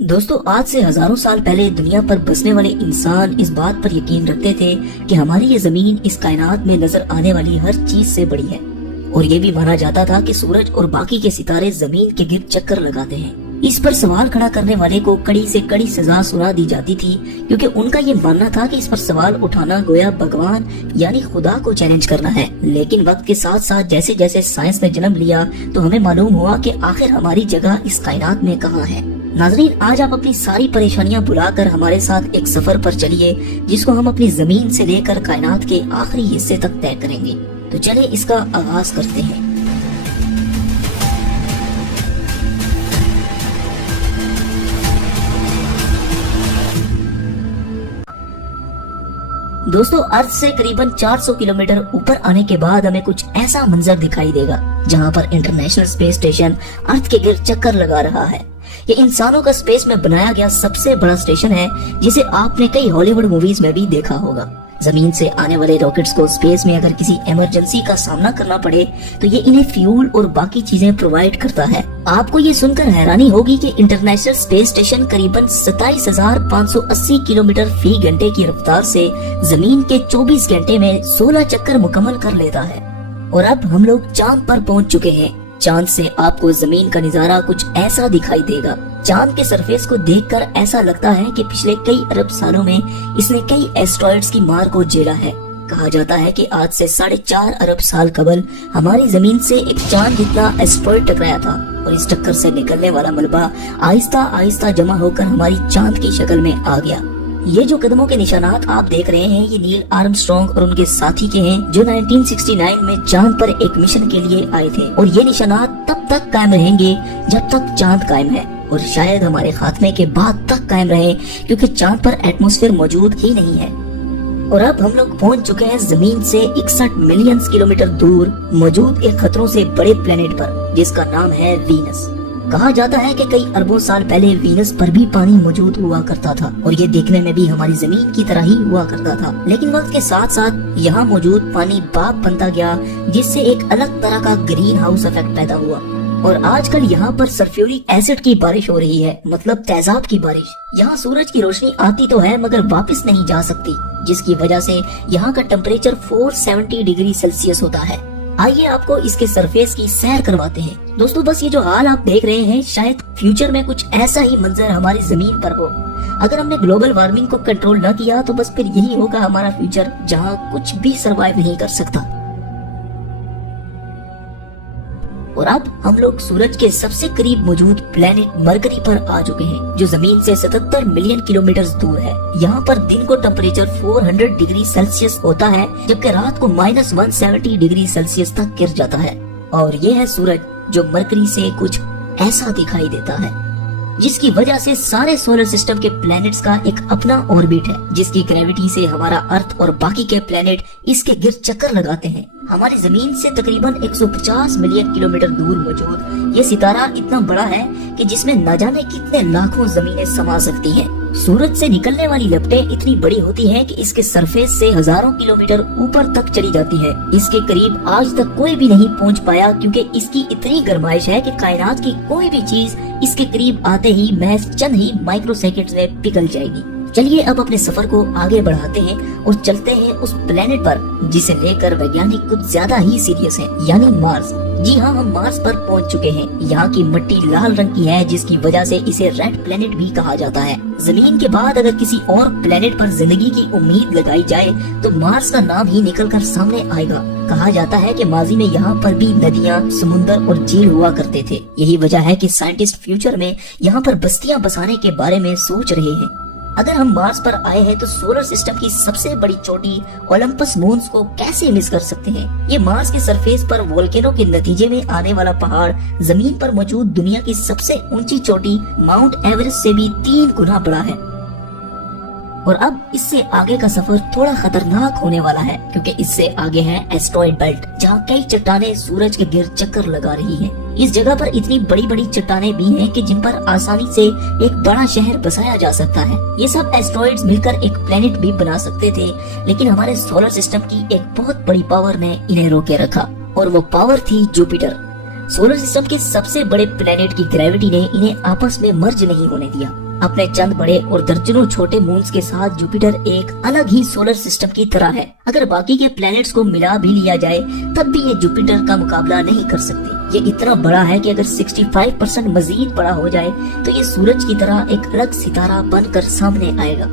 दोस्तों, आज से हजारों साल पहले दुनिया पर बसने वाले इंसान इस बात पर यकीन रखते थे कि हमारी ये जमीन इस कायनात में नजर आने वाली हर चीज से बड़ी है। और ये भी माना जाता था कि सूरज और बाकी के सितारे जमीन के गिर्द चक्कर लगाते हैं। इस पर सवाल खड़ा करने वाले को कड़ी से कड़ी सजा सुना दी जाती थी, क्योंकि उनका ये मानना था कि इस पर सवाल उठाना गोया भगवान यानी खुदा को चैलेंज करना है। लेकिन वक्त के साथ साथ जैसे जैसे साइंस ने जन्म लिया तो हमें मालूम हुआ कि आखिर हमारी जगह इस कायनात में कहाँ है। नाजरीन, आज आप अपनी सारी परेशानियां भुलाकर हमारे साथ एक सफर पर चलिए, जिसको हम अपनी जमीन से लेकर कायनात के आखिरी हिस्से तक तय करेंगे। तो चलिए इसका आगाज करते हैं। दोस्तों, अर्थ से करीबन 400 किलोमीटर ऊपर आने के बाद हमें कुछ ऐसा मंजर दिखाई देगा जहां पर इंटरनेशनल स्पेस स्टेशन अर्थ के गिर्द चक्कर लगा रहा है। ये इंसानों का स्पेस में बनाया गया सबसे बड़ा स्टेशन है, जिसे आपने कई हॉलीवुड मूवीज में भी देखा होगा। जमीन से आने वाले रॉकेट्स को स्पेस में अगर किसी इमरजेंसी का सामना करना पड़े तो ये इन्हें फ्यूल और बाकी चीजें प्रोवाइड करता है। आपको ये सुनकर हैरानी होगी कि इंटरनेशनल स्पेस स्टेशन करीबन 27,580 किलोमीटर फी घंटे की रफ्तार से जमीन के 24 घंटे में 16 चक्कर मुकम्मल कर लेता है। और अब हम लोग चांद पर पहुंच चुके हैं। चांद से आपको जमीन का नजारा कुछ ऐसा दिखाई देगा। चांद के सरफेस को देखकर ऐसा लगता है कि पिछले कई अरब सालों में इसने कई एस्ट्रॉइड्स की मार को झेला है। कहा जाता है कि आज से 4.5 अरब साल कबल हमारी जमीन से एक चांद जितना एस्ट्रॉइड टकराया था, और इस टक्कर से निकलने वाला मलबा आहिस्ता आहिस्ता जमा होकर हमारी चांद की शक्ल में आ गया। ये जो कदमों के निशानात आप देख रहे हैं, ये नील आर्मस्ट्रॉन्ग और उनके साथी के हैं, जो 1969 में चांद पर एक मिशन के लिए आए थे। और ये निशानात तब तक कायम रहेंगे जब तक चांद कायम है, और शायद हमारे खात्मे के बाद तक कायम रहे, क्योंकि चांद पर एटमॉस्फेयर मौजूद ही नहीं है। और अब हम लोग पहुंच चुके हैं जमीन से 61 मिलियन किलोमीटर दूर मौजूद एक खतरों से बड़े प्लेनेट पर, जिसका नाम है वीनस। कहा जाता है कि कई अरबों साल पहले वीनस पर भी पानी मौजूद हुआ करता था, और ये देखने में भी हमारी जमीन की तरह ही हुआ करता था। लेकिन वक्त के साथ साथ यहाँ मौजूद पानी भाप बनता गया, जिससे एक अलग तरह का ग्रीन हाउस इफेक्ट पैदा हुआ। और आजकल यहाँ पर सल्फ्यूरिक एसिड की बारिश हो रही है, मतलब तेजाब की बारिश। यहाँ सूरज की रोशनी आती तो है मगर वापस नहीं जा सकती, जिसकी वजह से यहाँ का टेम्परेचर 470 डिग्री सेल्सियस होता है। आइए आपको इसके सरफेस की सैर करवाते हैं। दोस्तों, बस ये जो हाल आप देख रहे हैं, शायद फ्यूचर में कुछ ऐसा ही मंजर हमारी जमीन पर हो। अगर हमने ग्लोबल वार्मिंग को कंट्रोल न किया तो बस फिर यही होगा हमारा फ्यूचर, जहाँ कुछ भी सरवाइव नहीं कर सकता। और अब हम लोग सूरज के सबसे करीब मौजूद प्लेनेट मरकरी पर आ चुके हैं, जो जमीन से 77 मिलियन किलोमीटर दूर है। यहाँ पर दिन को टेम्परेचर 400 डिग्री सेल्सियस होता है, जबकि रात को -170 डिग्री सेल्सियस तक गिर जाता है। और ये है सूरज, जो मरकरी से कुछ ऐसा दिखाई देता है, जिसकी वजह से सारे सोलर सिस्टम के प्लैनेट्स का एक अपना ऑर्बिट है, जिसकी ग्रेविटी से हमारा अर्थ और बाकी के प्लैनेट इसके गिर्द चक्कर लगाते हैं। हमारी जमीन से तकरीबन 150 मिलियन किलोमीटर दूर मौजूद ये सितारा इतना बड़ा है कि जिसमें न जाने कितने लाखों जमीनें समा सकती हैं। सूरज से निकलने वाली लपटें इतनी बड़ी होती हैं कि इसके सरफेस से हजारों किलोमीटर ऊपर तक चली जाती है। इसके करीब आज तक कोई भी नहीं पहुंच पाया, क्योंकि इसकी इतनी गर्माइश है कि कायनात की कोई भी चीज इसके करीब आते ही महज चंद ही माइक्रो सेकंड्स में पिघल जाएगी। चलिए अब अपने सफर को आगे बढ़ाते हैं और चलते हैं उस प्लेनेट पर जिसे लेकर वैज्ञानिक कुछ ज्यादा ही सीरियस हैं, यानी मार्स। जी हाँ, हम मार्स पर पहुंच चुके हैं। यहाँ की मिट्टी लाल रंग की है, जिसकी वजह से इसे रेड प्लेनेट भी कहा जाता है। जमीन के बाद अगर किसी और प्लेनेट पर जिंदगी की उम्मीद लगाई जाए तो मार्स का नाम ही निकल कर सामने आएगा। कहा जाता है कि माजी में यहाँ पर भी नदियाँ, समुंदर और झील हुआ करते थे। यही वजह है कि साइंटिस्ट फ्यूचर में यहाँ पर बस्तियाँ बसाने के बारे में सोच रहे हैं। अगर हम मार्स पर आए हैं तो सोलर सिस्टम की सबसे बड़ी चोटी ओलंपस मून्स को कैसे मिस कर सकते हैं। ये मार्स के सरफेस पर वोल्केनो के नतीजे में आने वाला पहाड़ जमीन पर मौजूद दुनिया की सबसे ऊंची चोटी माउंट एवरेस्ट से भी 3 गुना बड़ा है। और अब इससे आगे का सफर थोड़ा खतरनाक होने वाला है, क्योंकि इससे आगे है एस्ट्रॉइड बेल्ट, जहाँ कई चट्टानें सूरज के गिर्द चक्कर लगा रही हैं। इस जगह पर इतनी बड़ी बड़ी चट्टानें भी हैं कि जिन पर आसानी से एक बड़ा शहर बसाया जा सकता है। ये सब एस्ट्रॉइड्स मिलकर एक प्लेनेट भी बना सकते थे, लेकिन हमारे सोलर सिस्टम की एक बहुत बड़ी पावर ने इन्हें रोके रखा, और वो पावर थी जुपिटर। सोलर सिस्टम के सबसे बड़े प्लेनेट की ग्रेविटी ने इन्हें आपस में मर्ज नहीं होने दिया। अपने चंद बड़े और दर्जनों छोटे मून्स के साथ जुपिटर एक अलग ही सोलर सिस्टम की तरह है। अगर बाकी के प्लैनेट्स को मिला भी लिया जाए तब भी ये जुपिटर का मुकाबला नहीं कर सकते। ये इतना बड़ा है कि अगर 65% मजीद बड़ा हो जाए तो ये सूरज की तरह एक अलग सितारा बनकर सामने आएगा।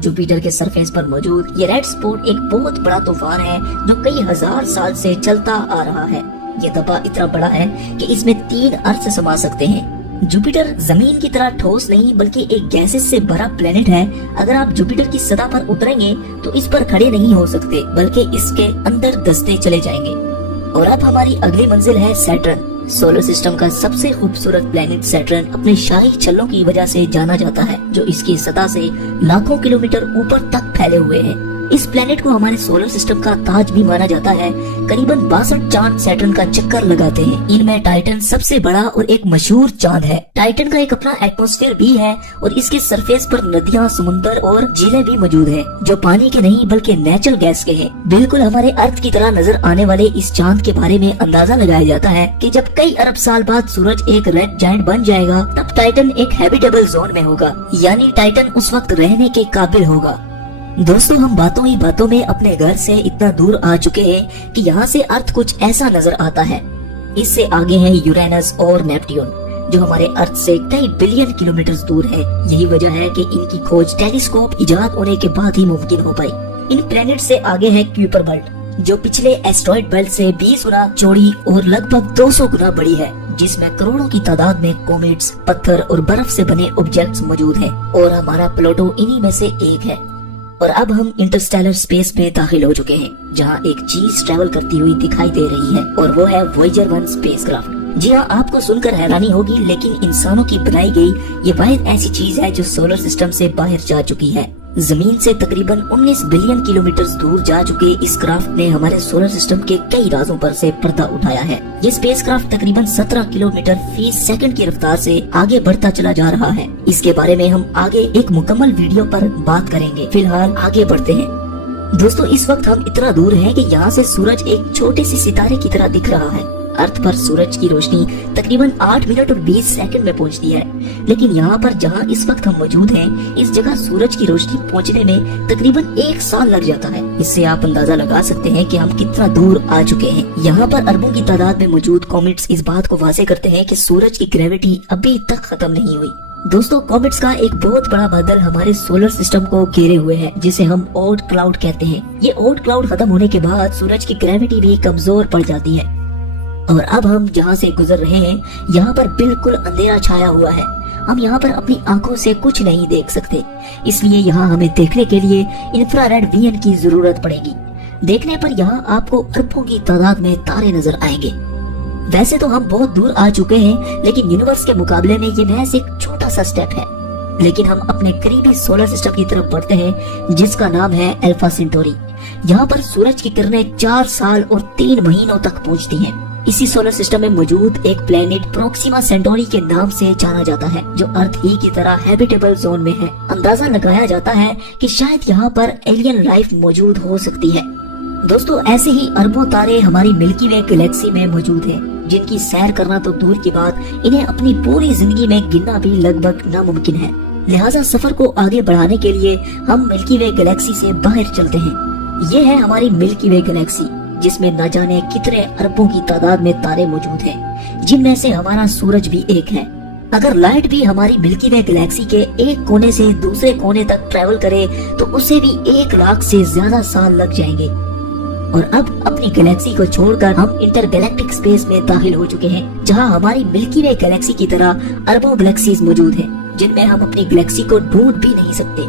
जुपिटर के सरफेस पर मौजूद ये रेड स्पॉट एक बहुत बड़ा तूफान है जो कई हजार साल से चलता आ रहा है। ये दबा इतना बड़ा है कि इसमें 3 अर्थ समा सकते हैं। जुपिटर जमीन की तरह ठोस नहीं बल्कि एक गैसेस से भरा प्लेनेट है। अगर आप जुपिटर की सतह पर उतरेंगे तो इस पर खड़े नहीं हो सकते बल्कि इसके अंदर धंसते चले जाएंगे। और अब हमारी अगली मंजिल है सैटर्न। सोलर सिस्टम का सबसे खूबसूरत प्लेनेट सैटर्न अपने शाही छल्लों की वजह से जाना जाता है जो इसकी सतह से लाखों किलोमीटर ऊपर तक फैले हुए हैं। इस प्लेनेट को हमारे सोलर सिस्टम का ताज भी माना जाता है। करीबन 62 चांद सैटर्न का चक्कर लगाते हैं। इनमें टाइटन सबसे बड़ा और एक मशहूर चांद है। टाइटन का एक अपना एटमॉस्फेयर भी है और इसके सरफेस पर नदियां, समुंदर और झीलें भी मौजूद है जो पानी के नहीं बल्कि नेचुरल गैस के हैं। बिल्कुल हमारे अर्थ की तरह नजर आने वाले इस चांद के बारे में अंदाजा लगाया जाता है कि जब कई अरब साल बाद सूरज एक रेड जायंट बन जाएगा तब टाइटन एक हैबिटेबल जोन में होगा, यानी टाइटन उस वक्त रहने के काबिल होगा। दोस्तों, हम बातों ही बातों में अपने घर से इतना दूर आ चुके हैं कि यहाँ से अर्थ कुछ ऐसा नजर आता है। इससे आगे है यूरेनस और नेपट्यून जो हमारे अर्थ से कई बिलियन किलोमीटर दूर है। यही वजह है कि इनकी खोज टेलीस्कोप इजाद होने के बाद ही मुमकिन हो पाई। इन प्लेनेट से आगे है क्यूपर बेल्ट जो पिछले एस्ट्रॉइड बेल्ट से 20 गुना चौड़ी और लगभग 200 गुना बड़ी है, जिसमें करोड़ों की तादाद में कॉमेट्स, पत्थर और बर्फ से बने ऑब्जेक्ट्स मौजूद हैं। और हमारा प्लूटो इन्हीं में से एक है। और अब हम इंटरस्टेलर स्पेस में दाखिल हो चुके हैं जहां एक चीज ट्रेवल करती हुई दिखाई दे रही है और वो है वॉयेजर 1 स्पेसक्राफ्ट। जी हाँ, आपको सुनकर हैरानी होगी लेकिन इंसानों की बनाई गई ये वाहिद ऐसी चीज है जो सोलर सिस्टम से बाहर जा चुकी है। जमीन से तकरीबन 19 बिलियन किलोमीटर दूर जा चुके इस क्राफ्ट ने हमारे सोलर सिस्टम के कई राजों पर से पर्दा उठाया है। ये स्पेसक्राफ्ट तकरीबन 17 किलोमीटर फी सेकंड की रफ्तार से आगे बढ़ता चला जा रहा है। इसके बारे में हम आगे एक मुकम्मल वीडियो पर बात करेंगे। फिलहाल आगे बढ़ते हैं। दोस्तों, इस वक्त हम इतना दूर हैं कि यहाँ से सूरज एक छोटे से सितारे की तरह दिख रहा है। अर्थ पर सूरज की रोशनी तकरीबन 8 मिनट और 20 सेकंड में पहुंचती है, लेकिन यहाँ पर जहाँ इस वक्त हम मौजूद हैं, इस जगह सूरज की रोशनी पहुंचने में तकरीबन 1 साल लग जाता है। इससे आप अंदाजा लगा सकते हैं कि हम कितना दूर आ चुके हैं। यहाँ पर अरबों की तादाद में मौजूद कॉमेट्स इस बात को वाज़ेह करते हैं कि सूरज की ग्रेविटी अभी तक खत्म नहीं हुई। दोस्तों, कॉमेट्स का एक बहुत बड़ा बादल हमारे सोलर सिस्टम को घेरे हुए है जिसे हम ओर्ट क्लाउड कहते हैं। ये ओर्ट क्लाउड खत्म होने के बाद सूरज की ग्रेविटी भी कमजोर पड़ जाती है और अब हम जहाँ से गुजर रहे हैं यहाँ पर बिल्कुल अंधेरा छाया हुआ है। हम यहाँ पर अपनी आंखों से कुछ नहीं देख सकते, इसलिए यहाँ हमें देखने के लिए इंफ्रारेड विजन की जरूरत पड़ेगी। देखने पर यहाँ आपको अरबों की तादाद में तारे नजर आएंगे। वैसे तो हम बहुत दूर आ चुके हैं, लेकिन यूनिवर्स के मुकाबले में ये महज एक छोटा सा स्टेप है। लेकिन हम अपने करीबी सोलर सिस्टम की तरफ बढ़ते हैं जिसका नाम है अल्फा सेंटोरी। यहाँ पर सूरज की किरणें 4 साल और 3 महीनों तक पहुँचती हैं। इसी सोलर सिस्टम में मौजूद एक प्लेनेट प्रोक्सिमा सेंटोरी के नाम से जाना जाता है जो अर्थ ही की तरह हैबिटेबल जोन में है। अंदाजा लगाया जाता है कि शायद यहाँ पर एलियन लाइफ मौजूद हो सकती है। दोस्तों, ऐसे ही अरबों तारे हमारी मिल्की वे गैलेक्सी में मौजूद हैं, जिनकी सैर करना तो दूर की बात, इन्हें अपनी पूरी जिंदगी में गिनना भी लगभग नामुमकिन है। लिहाजा सफर को आगे बढ़ाने के लिए हम मिल्की वे गैलेक्सी से बाहर चलते हैं। ये है हमारी मिल्की वे गैलेक्सी जिसमें न जाने कितने अरबों की तादाद में तारे मौजूद हैं, जिनमें से हमारा सूरज भी एक है। अगर लाइट भी हमारी मिल्की वे गैलेक्सी के एक कोने से दूसरे कोने तक ट्रेवल करे तो उसे भी 1 लाख से ज्यादा साल लग जाएंगे। और अब अपनी गैलेक्सी को छोड़कर हम इंटरगैलेक्टिक स्पेस में दाखिल हो चुके हैं, जहां हमारी मिल्की वे गैलेक्सी की तरह अरबों गैलेक्सीज मौजूद हैं, जिनमें हम अपनी गैलेक्सी को ढूंढ भी नहीं सकते।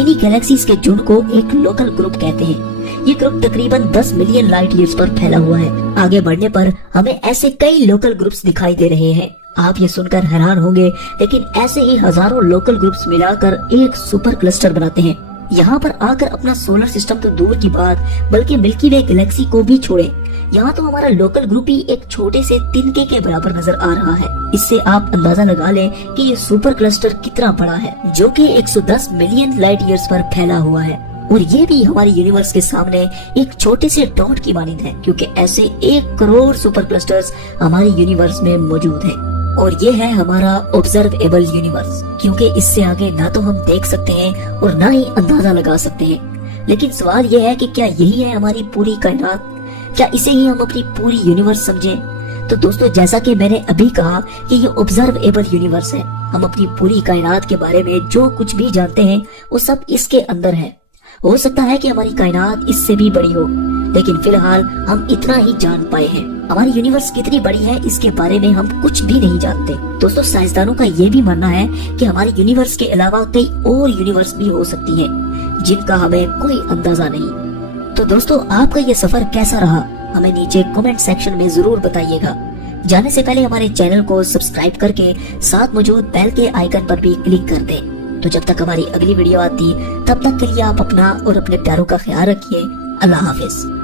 इन्हीं गैलेक्सीज के झुंड को एक लोकल ग्रुप कहते हैं। ये ग्रुप तकरीबन 10 मिलियन लाइट ईयर्स पर फैला हुआ है। आगे बढ़ने पर हमें ऐसे कई लोकल ग्रुप्स दिखाई दे रहे हैं। आप ये सुनकर हैरान होंगे, लेकिन ऐसे ही हजारों लोकल ग्रुप्स मिलाकर एक सुपर क्लस्टर बनाते हैं। यहाँ पर आकर अपना सोलर सिस्टम तो दूर की बात, बल्कि मिल्की वे गैलेक्सी को भी छोड़े, यहाँ तो हमारा लोकल ग्रुप ही एक छोटे से तिनके के बराबर नजर आ रहा है। इससे आप अंदाजा लगा लें कि ये सुपर क्लस्टर कितना बड़ा है, जो कि 110 मिलियन लाइट ईयर्स पर फैला हुआ है। और ये भी हमारी यूनिवर्स के सामने एक छोटे से डॉट की मानिंद है, क्योंकि ऐसे 1 करोड़ सुपर क्लस्टर्स हमारी यूनिवर्स में मौजूद हैं। और ये है हमारा ऑब्जर्वेबल यूनिवर्स, क्योंकि इससे आगे ना तो हम देख सकते हैं और ना ही अंदाजा लगा सकते हैं। लेकिन सवाल ये है कि क्या यही है हमारी पूरी कायनात? क्या इसे ही हम अपनी पूरी यूनिवर्स समझें? तो दोस्तों, जैसा कि मैंने अभी कहा कि ये ऑब्जर्वेबल यूनिवर्स है। हम अपनी पूरी कायनात के बारे में जो कुछ भी जानते हैं वो सब इसके अंदर है। हो सकता है कि हमारी कायनात इससे भी बड़ी हो, लेकिन फिलहाल हम इतना ही जान पाए हैं। हमारी यूनिवर्स कितनी बड़ी है इसके बारे में हम कुछ भी नहीं जानते। दोस्तों, साइंसदानों का ये भी मानना है कि हमारी यूनिवर्स के अलावा कई और यूनिवर्स भी हो सकती हैं, जिनका हमें कोई अंदाजा नहीं। तो दोस्तों, आपका ये सफर कैसा रहा? हमें नीचे कमेंट सेक्शन में जरूर बताइएगा। जाने से पहले हमारे चैनल को सब्सक्राइब करके साथ मौजूद बेल के आइकन पर भी क्लिक कर दें। तो जब तक हमारी अगली वीडियो आती, तब तक के लिए आप अपना और अपने प्यारों का ख्याल रखिए। अल्लाह हाफिज।